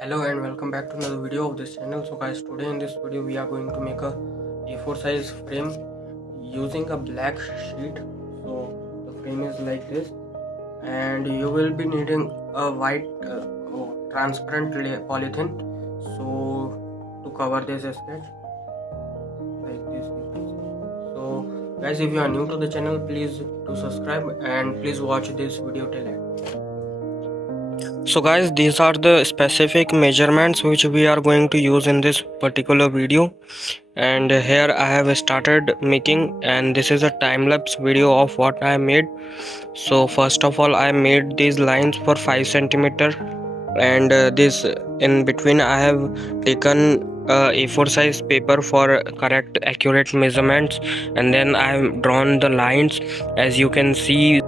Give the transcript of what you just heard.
Hello and welcome back to another video of this channel. So guys, today in this video we are going to make a A4 size frame using a black sheet. So the frame is like this, and you will be needing a white transparent polythene so to cover this sketch like this you can see. So guys, if you are new to the channel, please do subscribe and please watch this video till end. So guys, these are the specific measurements which we are going to use in this particular video, and here I have started making, and this is a time-lapse video of what I made. So first of all, I made these lines for 5 centimeter, and this in between I have taken A4 size paper for correct accurate measurements, and then I have drawn the lines. As you can see,